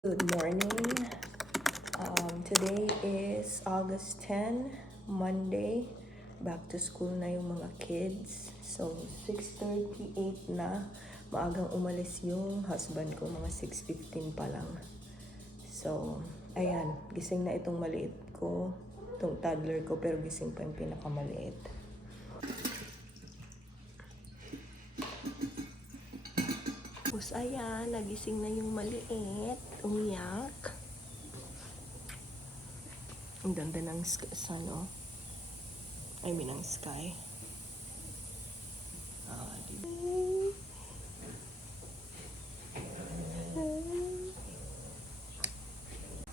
Good morning. Today is August 10, Monday. Back to school na yung mga kids. So, 6:38 na. Maagang umalis yung husband ko. Mga 6:15 pa lang. So, ayan. Gising na itong maliit ko. Itong toddler ko. Pero gising pa yung pinakamaliit. Tapos, ayan. Nagising na yung maliit. Umiyak. Ang ganda ng sun, oh. I mean, ang sky.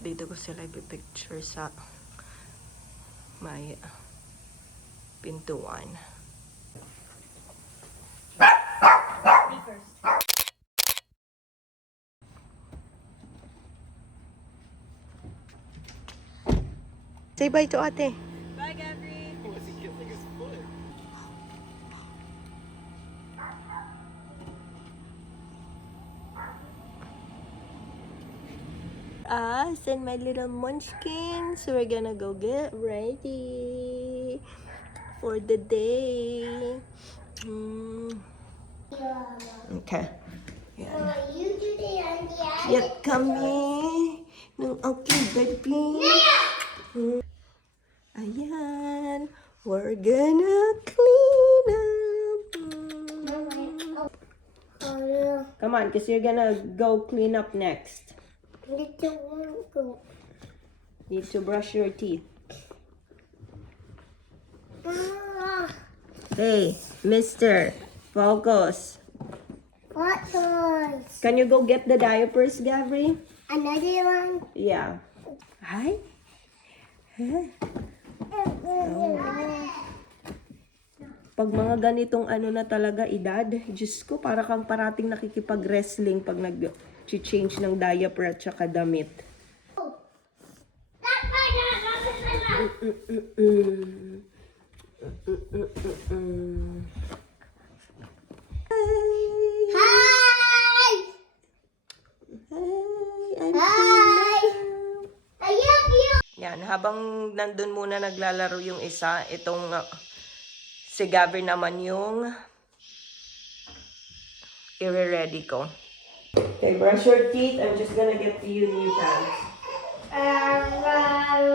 Dito ko sila ipipicture sa may pintuan. Say bye to ate. Bye, Gabri. Was he kissing his foot? Us and my little munchkins. We're gonna go get ready for the day. Okay. Yan. Yan kami ng aking baby. Ayan. We're gonna clean up. Come on, because you're gonna go clean up next. Need to brush your teeth. Hey, mister, focus. What toys? Can you go get the diapers, Gabri? Another one? Yeah. Hi. Huh? Pag mga ganitong ano na talaga edad, Diyos ko, para kang parating nakikipag-wrestling pag nag-change ng diaper at saka damit. Hi! I'm Hi! I love you! Yan, habang nandun muna naglalaro yung isa, itong si Gabri naman yung i-ready ko. Okay, brush your teeth. I'm just gonna get you new pants. Another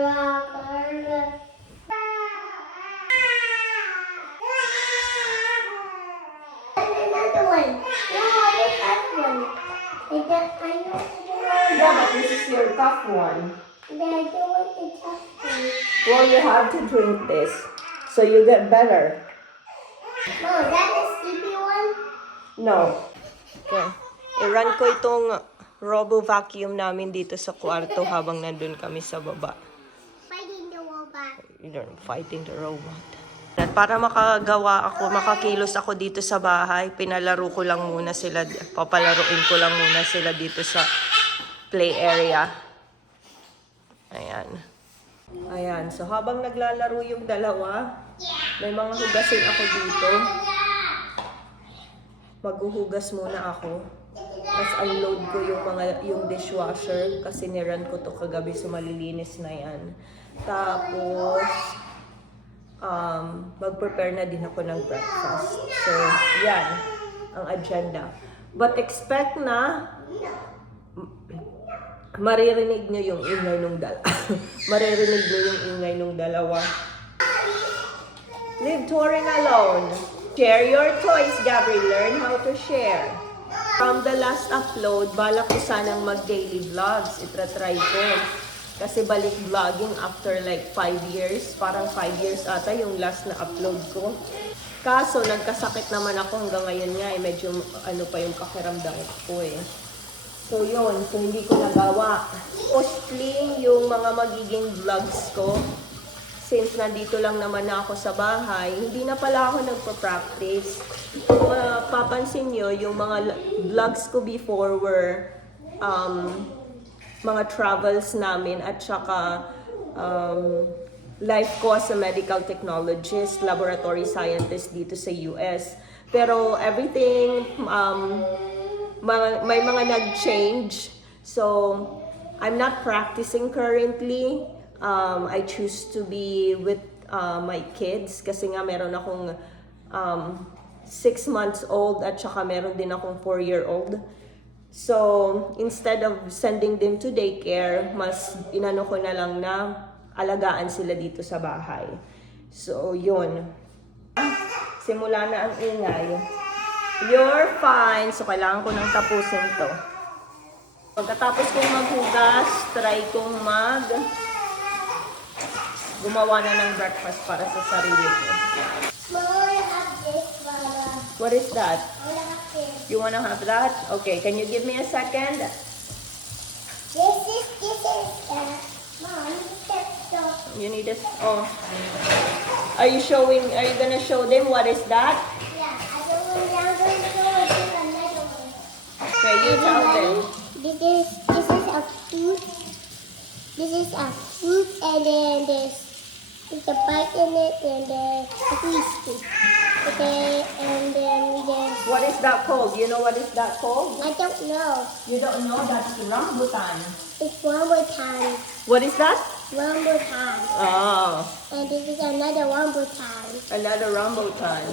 one. No, I have one. I know Yeah, but this is your tough one. I don't want the tough one. Well, you have to drink this so you get better. No, that is sleepy one. No. Okay. I-run ko itong robo vacuum namin dito sa kwarto habang nandun kami sa baba. Fighting the robot. You're fighting the robot. At para makakilos ako dito sa bahay, pinalaro ko lang muna sila, papalaruin ko lang muna sila dito sa play area. Ayan. Ayan, so habang naglalaro yung dalawa, may mga hugasin ako dito. Maghuhugas muna ako. Tapos unload ko yung dishwasher kasi niran ko to kagabi, so malilinis na yan. Tapos mag-prepare na din ako ng breakfast. So, yan ang agenda. But expect na maririnig nyo yung ingay nung maririnig nyo yung ingay nung dalawa. Leave Torin alone. Share your toys, Gabri. Learn how to share. From the last upload, balak ko sanang mag-daily vlogs. Itra-try ko. Kasi balik vlogging after like 5 years. Parang 5 years ata yung last na upload ko. Kaso, nagkasakit naman ako hanggang ngayon nga. Medyo ano pa yung pakiramdam ko eh. So yun, so hindi ko nagawa. Postling yung mga magiging vlogs ko. Since nandito lang naman na ako sa bahay, hindi na pala ako nagpa-practice. Papansin nyo, yung mga vlogs ko before were mga travels namin at saka life ko as a medical technologist, laboratory scientist dito sa US. Pero everything, may mga nag-change. So, I'm not practicing currently. I choose to be with my kids kasi nga meron akong 6 months old at saka meron din akong 4-year-old. So, instead of sending them to daycare, mas inano ko na lang na alagaan sila dito sa bahay. So, yun. Simula na ang ingay. You're fine. So, kailangan ko nang tapusin to. Pagkatapos kong maghugas, try kong gumawa na ng breakfast para sa sarili ko. Mama, I have this, Mama. What is that? I wanna have this. You wanna have that? Okay, can you give me a second? This is, Mom, this. You need this. Oh. Are you gonna show them what is that? Yeah, I'm going to show it to another one. Okay, you tell them. This is a fruit. This is a fruit, and then there's a bite in it, and there's a crispy. Okay, and then there's. What is that called? You know what is that called? I don't know. You don't know? That's rambutan. It's one more time. What is that? One more time. Oh, And this is another one more time. another rambutan.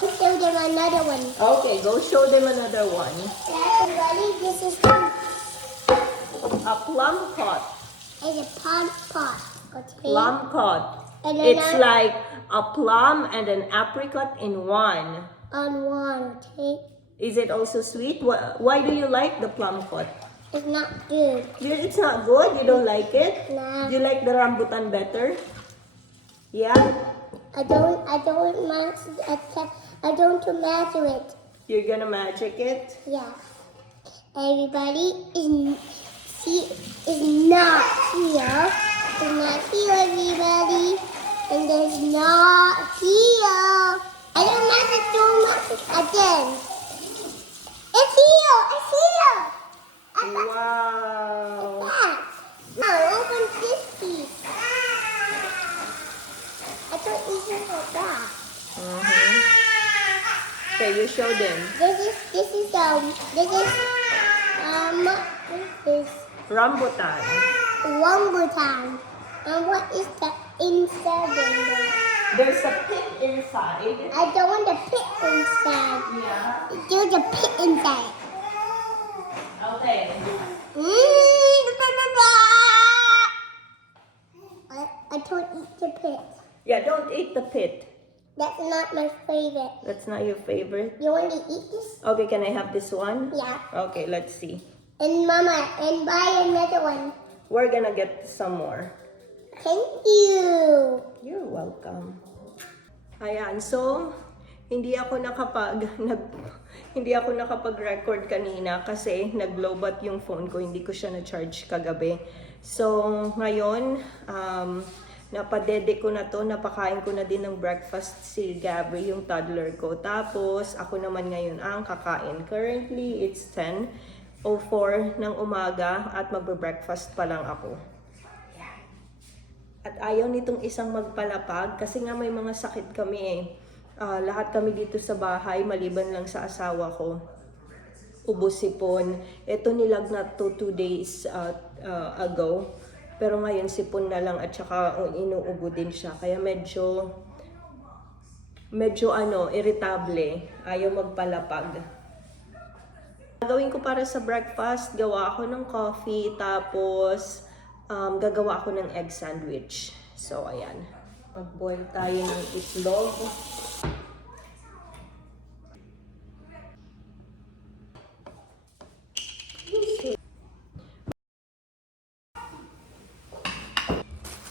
Let's show them another one. Okay, go show them another one. Everybody, this is A plum pot. a pond pot. Okay. Plum pot. And then It's like a plum and an apricot in one. on one. Okay. Is it also sweet? Why do you like the plum pot? It's not good. It's not good? You don't like it? Nah. Do you like the rambutan better? Yeah? I don't measure it. You're gonna magic it? Yeah. Everybody is not here. Is not here, everybody. And there's not here. I don't measure too much again. It's here. It's here. Wow. Now open this piece. I don't even know that. Okay, you show them. This is what is this? Rambutan. One more time. And what is the inside in there? There's a pit inside. I don't want the pit inside. Yeah. There's a pit inside. Okay. I don't eat the pit. Yeah, don't eat the pit. That's not my favorite. That's not your favorite. You want to eat this? Okay, can I have this one? Yeah. Okay, let's see. And Mama, and buy another one. We're gonna get some more. Thank you. You're welcome. Ayan, so hindi ako nakapag-record kanina kasi nag-lowbat yung phone ko, hindi ko siya na-charge kagabi. So, ngayon, napadede ko na to, napakain ko na din ng breakfast si Gabri, yung toddler ko. Tapos, ako naman ngayon ang kakain. Currently, it's 10:04 ng umaga at magbe-breakfast pa lang ako. At ayaw nitong isang magpalapag kasi nga may mga sakit kami eh. Lahat kami dito sa bahay, maliban lang sa asawa ko. Ubo sipon. Ito nilagnat to 2 days ago. Pero ngayon sipon na lang at saka inuubo din siya. Kaya medyo irritable. Ayaw magpalapag. Gagawin ko para sa breakfast, gawa ako ng coffee, tapos gagawa ako ng egg sandwich. So, ayan. Mag-boil tayo ng itlog.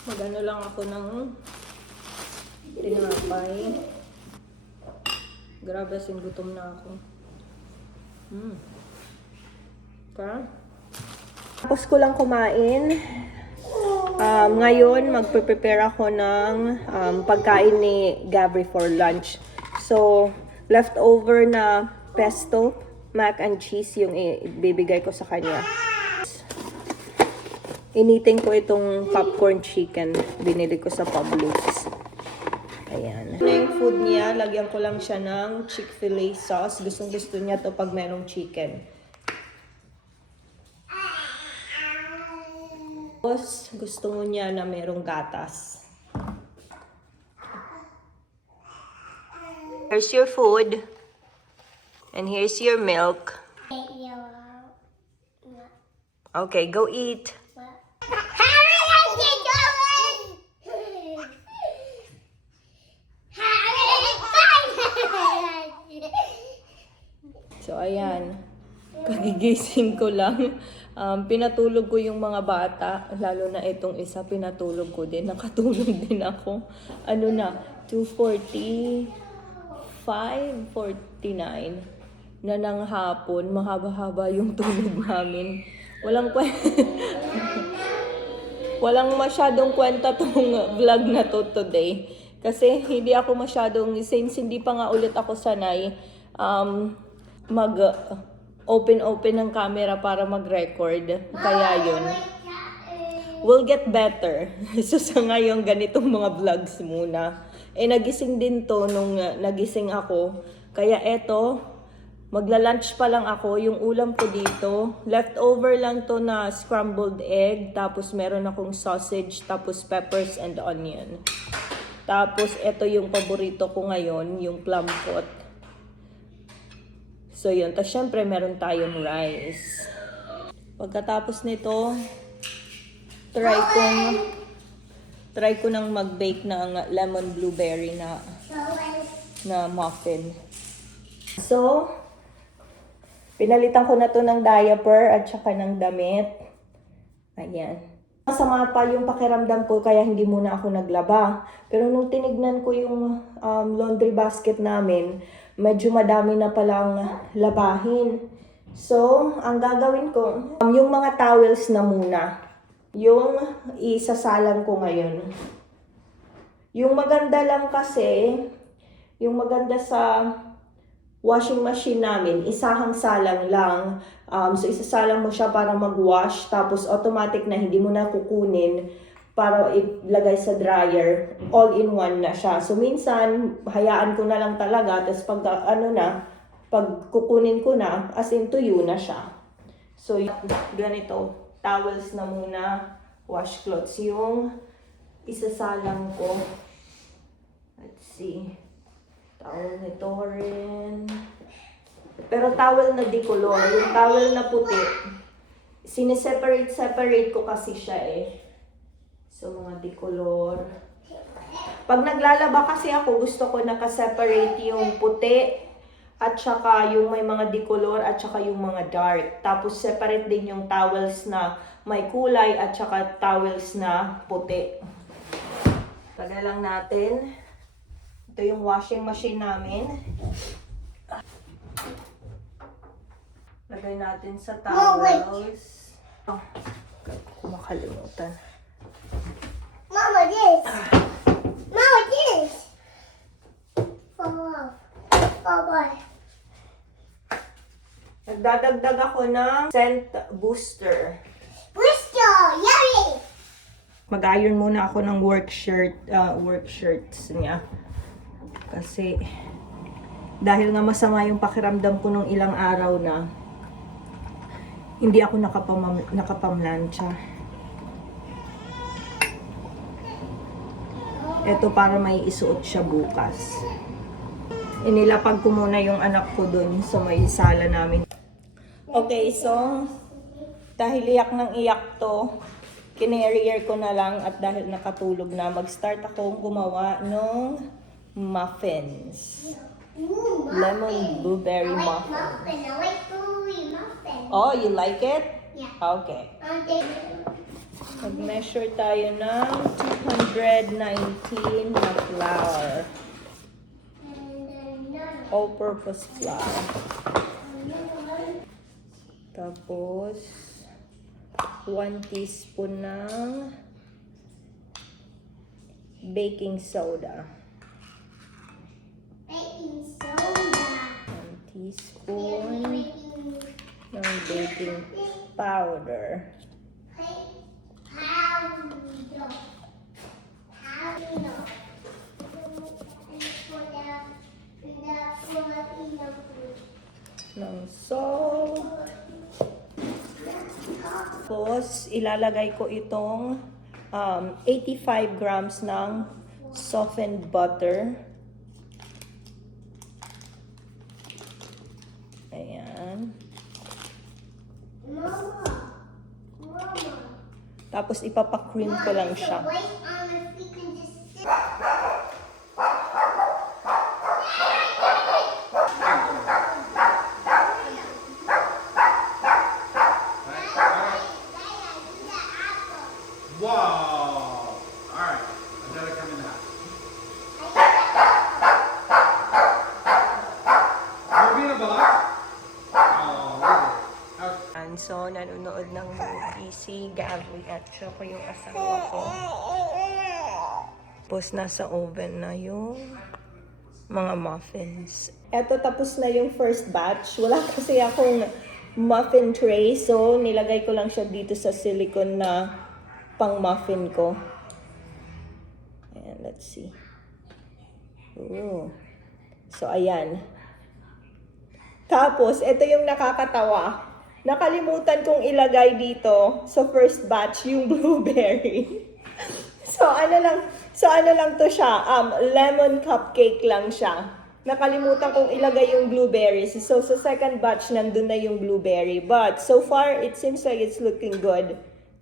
Magano lang ako ng tinapay. Grabe, gutom na ako. Okay. Tapos ko lang kumain. Ngayon, magpe-prepare ako ng pagkain ni Gabri for lunch. So, leftover na pesto, mac and cheese yung ibibigay ko sa kanya. Initing ko itong popcorn chicken. Binili ko sa Publix. Ayan. Ito yung food niya. Lagyan ko lang siya ng Chick-fil-A sauce. Gustong-gusto niya to pag merong chicken. Tapos, gusto mo niya na merong gatas. Here's your food. And here's your milk. Okay, go eat. So, ayan. Kagigising ko lang. Pinatulog ko yung mga bata. Lalo na itong isa, pinatulog ko din. Nakatulog din ako. Ano na, 2:45, 49 na ng hapon. Mahaba-haba yung tulog namin. Walang masyadong kwenta tong vlog na to today. Kasi hindi ako masyadong, since hindi pa nga ulit ako sanay, mag-open ng camera para mag-record. Kaya yun. We'll get better. So sa ngayon, ganitong mga vlogs muna. Nagising din to nung nagising ako. Kaya eto, magla-lunch pa lang ako. Yung ulam ko dito, leftover lang to na scrambled egg. Tapos meron akong sausage, tapos peppers and onion. Tapos eto yung paborito ko ngayon, yung plum pot. So yun, tapos syempre meron tayong rice. Pagkatapos nito, try ko nang mag-bake ng lemon blueberry na muffin. So, pinalitan ko na to ng diaper at saka ng damit. Ayan. Masama pa yung pakiramdam ko kaya hindi muna ako naglaba. Pero nung tinignan ko yung laundry basket namin, medyo madami na palang labahin. So, ang gagawin ko, yung mga towels na muna, yung isasalang ko ngayon. Yung maganda lang kasi, yung maganda sa washing machine namin, isahang salang lang. So, isasalang mo siya para mag-wash, tapos automatic na hindi mo na kukunin para ilagay sa dryer. All-in-one na siya. So, minsan, hayaan ko na lang talaga, tapos pag kukunin ko na, as in tuyo na siya. So, ganito, towels na muna, washcloths. Yung isasalang ko, let's see, towel nito rin. Pero towel na dicolor, yung towel na puti, sineseparate ko kasi siya So, mga dicolor. Pag naglalaba kasi ako, gusto ko nakaseparate yung puti, at saka yung may mga dicolor, at saka yung mga dark. Tapos, separate din yung towels na may kulay, at saka towels na puti. Taga lang natin. Ito yung washing machine namin. Lagay natin sa towels. Oh, makalimutan. Mama, this. Mama, this. Bye-bye. Nagdadagdag ako ng scent booster. Bristol, yummy. Mag-iron muna ako ng work shirts niya. Kasi dahil nga masama yung pakiramdam ko nung ilang araw na, hindi ako nakapamlansya. Ito para may isuot siya bukas. Inilapag ko muna yung anak ko dun sa may sala namin. Okay, so dahil iyak ng iyak to, kinerier ko na lang at dahil nakatulog na, mag-start akong gumawa ng muffins. Lemon blueberry muffin. I like blueberry muffin. Oh, you like it? Yeah. Okay. Mag-measure tayo ng 219 na flour. All-purpose flour. Tapos, 1 teaspoon ng baking soda. Baking soda. 1 teaspoon ng baking powder. Ng salt. Tapos, Tapos, ilalagay ko itong 85 grams ng softened butter. Ayan. Mama. Mama. Tapos, ipapakream ko lang siya. Wait on if we can just sit. Wow! Alright, I gotta come in that. Movie in a box? Oh, okay. And so, nanonood ng movie si Gabby at saka yung asawa ko. Tapos, nasa oven na yung mga muffins. Eto, tapos na yung first batch. Wala kasi akong muffin tray, so nilagay ko lang siya dito sa silicone na pang muffin ko. Ayan, let's see. Ooh. So, ayan. Tapos, ito yung nakakatawa. Nakalimutan kong ilagay dito sa first batch yung blueberry. So, ano lang to siya? Lemon cupcake lang siya. Nakalimutan kong ilagay yung blueberries. So, sa second batch, nandun na yung blueberry. But, so far, it seems like it's looking good.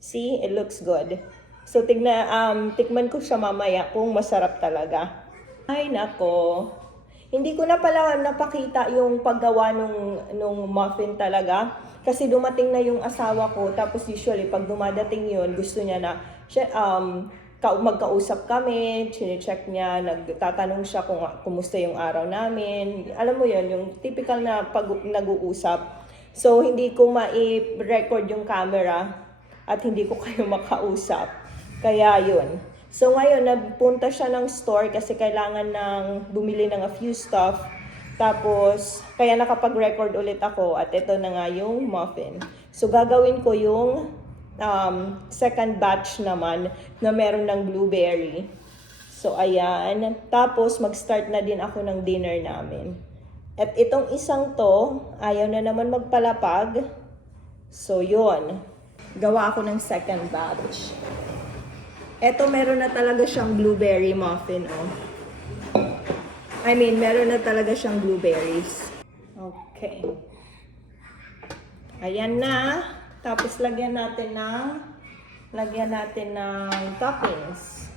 See? It looks good. So, tikman ko siya mamaya kung masarap talaga. Ay, nako. Hindi ko na pala napakita yung paggawa nung muffin talaga. Kasi dumating na yung asawa ko. Tapos, usually, pag dumadating yun, gusto niya na, magkausap kami, chine-check niya, nagtatanong siya kung kumusta yung araw namin. Alam mo yun, yung typical na pag nag-uusap. So, hindi ko ma-record yung camera at hindi ko kayo makausap. Kaya yun. So, ngayon, nagpunta siya ng store kasi kailangan bumili ng a few stuff. Tapos, kaya nakapag-record ulit ako at ito na nga yung muffin. So, gagawin ko yung second batch naman na meron ng blueberry. So, ayan. Tapos, mag-start na din ako ng dinner namin. At itong isang to, ayaw na naman magpalapag. So, yun. Gawa ako ng second batch. Ito, meron na talaga siyang blueberry muffin, oh. Meron na talaga siyang blueberries. Okay. Ayan na. Tapos, lagyan natin ng toppings.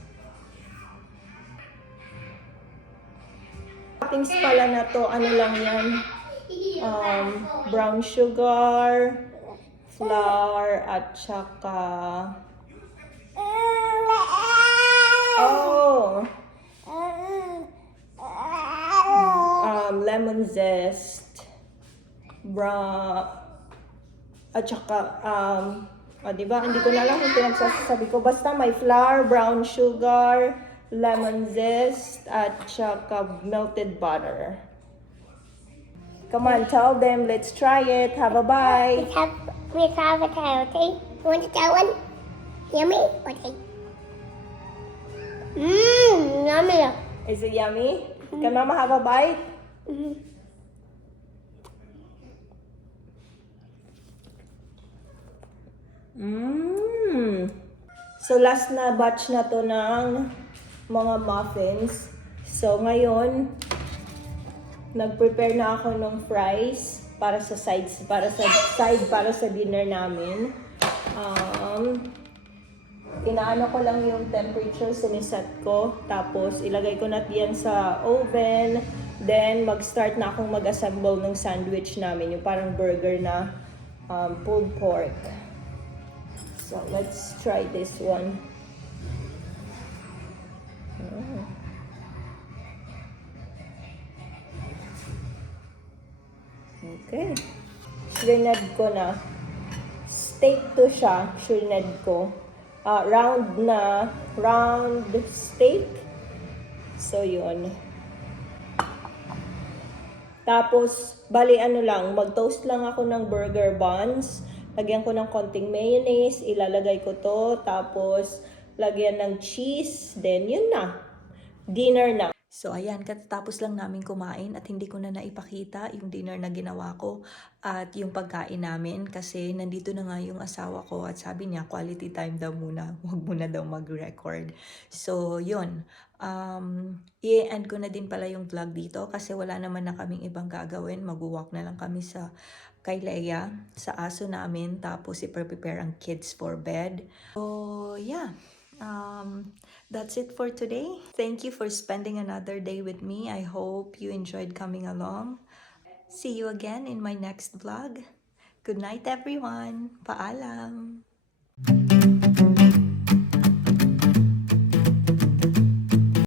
Toppings pala na to, ano lang yan? Brown sugar, flour, at saka lemon zest, at saka, diba? Hindi ko na alam kung pinagsasabi ko. Basta may flour, brown sugar, lemon zest, at saka melted butter. Come on, tell them. Let's try it. Have a bite. Let's have a try, okay? You want to try one? Yummy? Okay. Yummy. Is it yummy? Can Mama have a bite? So, last na batch na to ng mga muffins. So, ngayon, nag-prepare na ako ng fries para sa para sa dinner namin. Inaano ko lang yung temperature, siniset ko. Tapos, ilagay ko na yan sa oven. Then, mag-start na akong mag-assemble ng sandwich namin. Yung parang burger na pulled pork. So, let's try this one. Okay. Shredded ko na. Steak to siya. Shredded ko. Round steak. So, yun. Tapos, bali mag-toast lang ako ng burger buns. Lagyan ko ng konting mayonnaise, ilalagay ko to, tapos lagyan ng cheese, then yun na. Dinner na. So ayan, katatapos lang namin kumain at hindi ko na naipakita yung dinner na ginawa ko at yung pagkain namin kasi nandito na nga yung asawa ko at sabi niya quality time daw muna, huwag muna daw mag-record. So yun, i-end ko na din pala yung vlog dito kasi wala naman na kaming ibang gagawin, mag-walk na lang kami sa kay Leia, sa aso namin, tapos i-prepare ang kids for bed. So yeah, that's it for today. Thank you for spending another day with me. I hope you enjoyed coming along. See you again in my next vlog. Good night, everyone. Paalam.